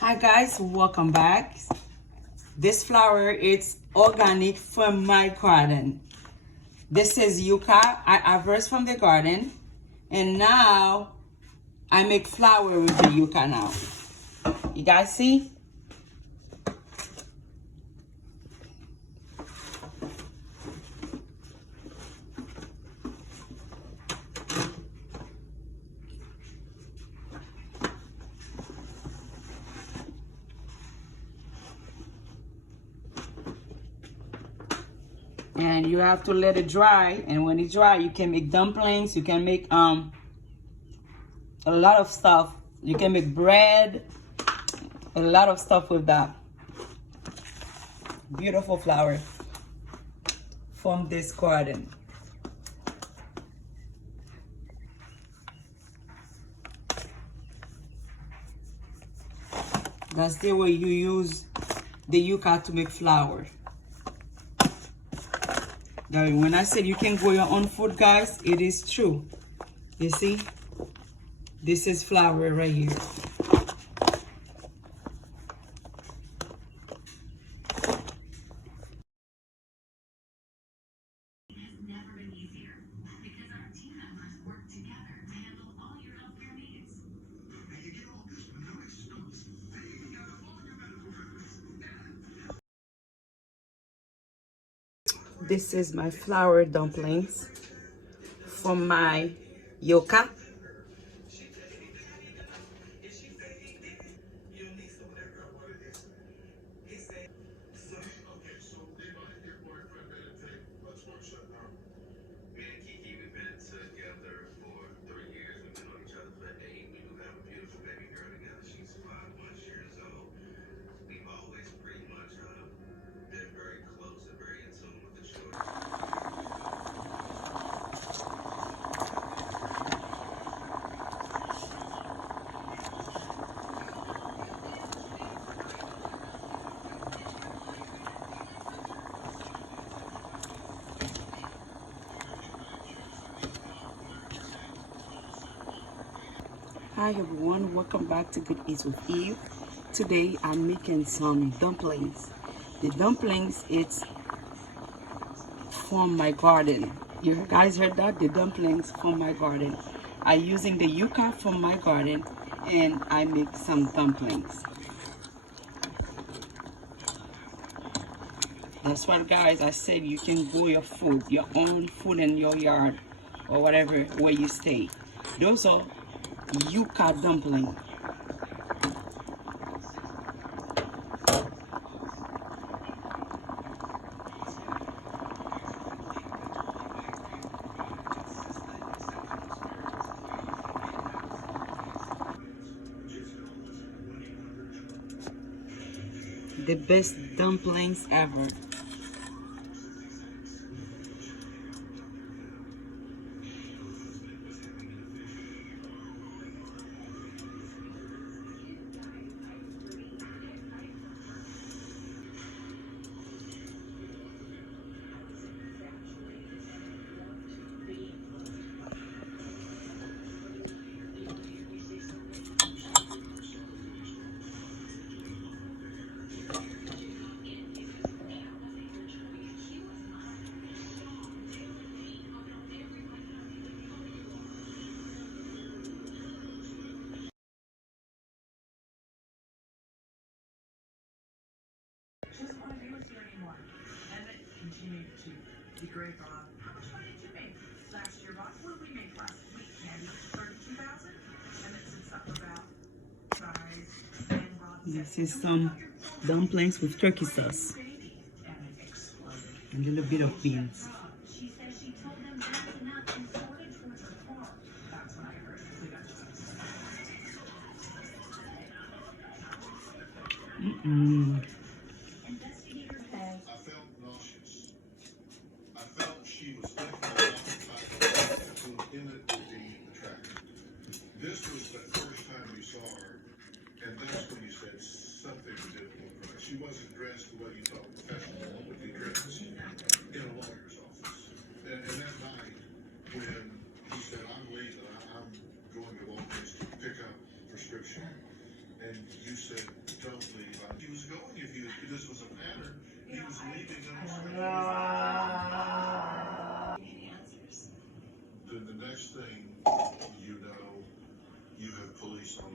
Hi guys, welcome back. This flower it's organic from my garden. This is yucca I harvest from the garden, and now I make flour with the yucca now. You guys see? And you have to let it dry, and when it's dry you can make dumplings, you can make a lot of stuff. You can make bread, a lot of stuff with that. Beautiful flower from this garden. That's the way you use the yucca to make flour. Now, when I said you can grow your own food, guys, it is true. You see? This is flour right here. This is my flour dumplings from my yucca. Hi everyone, welcome back to Good Eats with Eve. Today I'm making some dumplings. The dumplings, it's from my garden. You guys heard that? The dumplings from my garden. I'm using the yucca from my garden, and I make some dumplings. That's what, guys, I said you can grow your food, your own food in your yard or whatever where you stay. Those are yucca dumpling. The best dumplings ever. Just want to be with you anymore. And it continued to degrade Bob. How much money did you make last year, Bob? What did we make last week, Candy? 32,000? And it sits up about size. And Bob This is some dumplings with turkey sauce and a little bit of beans. She says she told them that's enough and sorted towards her car. That's what I heard. We got I felt nauseous. I felt she was definitely not the type of person who in it would be attractive. This was the first time you saw her, and that's when you said something didn't look right. She wasn't dressed the way you thought professional would be dressed in a lawyer's office. And that night, when he said, I'm leaving, I'm going to Walgreens to pick up prescription, and you said, Then the next thing you know, you have police on your